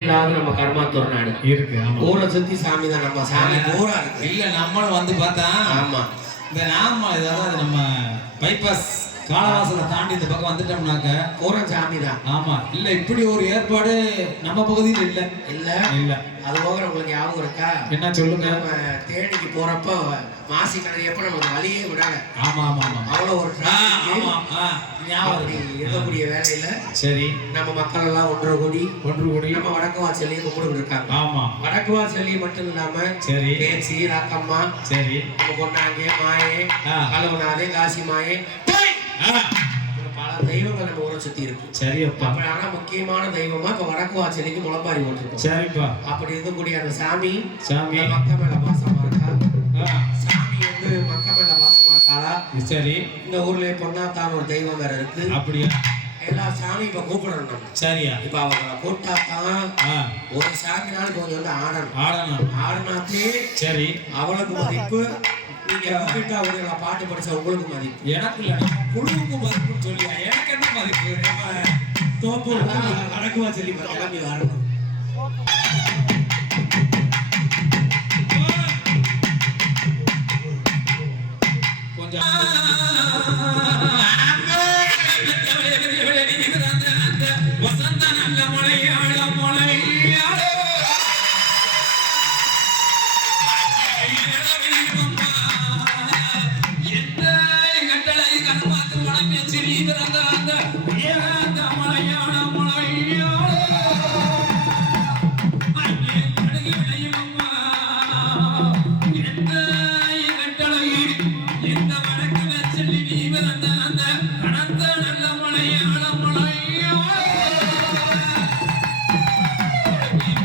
நம்ம கர்மாத்தூர் நாடு இருக்கு. ஊரை சுத்தி சாமி தான். நம்ம சாமி ஊரா இருக்கு. இல்ல நம்மளும் வந்து பார்த்தா ஆமா இந்த நாம ஏதாவது நம்ம பைபாஸ் காலவாசலை தாண்டி இந்த பக்கம் வந்துட்டோம்னாக்க ஊரம் சாமி தான். ஆமா இல்ல இப்படி ஒரு ஏற்பாடு நம்ம பகுதியில் இல்ல இல்ல இல்ல. அது போக உங்களுக்கு ஞாபகம் இருக்கா? என்ன சொல்லுங்க. நம்ம தேனிக்கு போறப்ப மாசி கணக்கு நமக்கு வழியே விடாங்க. ஆமா ஆமா ஆமா அவ்வளவு ஒரு இருக்கக்கூடிய வேலையில சரி நம்ம மக்கள் எல்லாம் ஒன்று கூடி நம்ம வடக்கு வாசல்லையும் கும்பிட்டு இருக்காங்க. ஆமா வடக்கு வாசல்லையும் மட்டும் இல்லாம சரி பேச்சி ராக்கம்மா சரி நம்ம கொண்டாங்கே மாயே கலவனாதே காசி மாயே பல தெய்வங்கள் நம்ம ஊரை சுத்தி இருக்கு. சரி அப்பா. ஆனா முக்கியமான தெய்வமா இப்ப வடக்கு வாசலுக்கு முளப்பாரி போட்டிருக்கோம். சரிப்பா. அப்படி இருக்கக்கூடிய அந்த சாமி மக்க மேல வாசமா இருக்கா? சாமி வந்து மக்க மேல வாசமா இருக்காளா? சரி. இந்த ஊர்ல பொன்னாத்தான் ஒரு தெய்வம் வேற இருக்கு. அப்படியா? எல்லா சாமி இப்ப கூப்பிடணும். சரியா? இப்ப அவங்க கூப்பிட்டாத்தான் ஒரு சாமினாலும் கொஞ்சம் வந்து ஆடனாத்தே சரி அவளுக்கு மதிப்பு. நீங்க கூப்பிட்டா அவங்க பாட்டு படிச்சா உங்களுக்கு மதிப்பு. எனக்கு இல்ல குழுவுக்கு மதிப்புன்னு சொல்லியா? எனக்கு என்ன மதிப்பு? நம்ம தோப்பு வடக்குவா சொல்லி கிளம்பி வரணும். கொஞ்சம் வசந்த நல்ல மலையாள மலையாள எந்த கட்டளை கண்பாத்து மனமே சிறி பிறந்த அந்த மலையாள மலையாள அங்கே கடுகு விளையும் அம்மா எந்த கட்டளை இந்த வடக்கு வெச்சலி நீ பிறந்த அந்த கணத்த நல்ல மலையாள மலையாள எந்த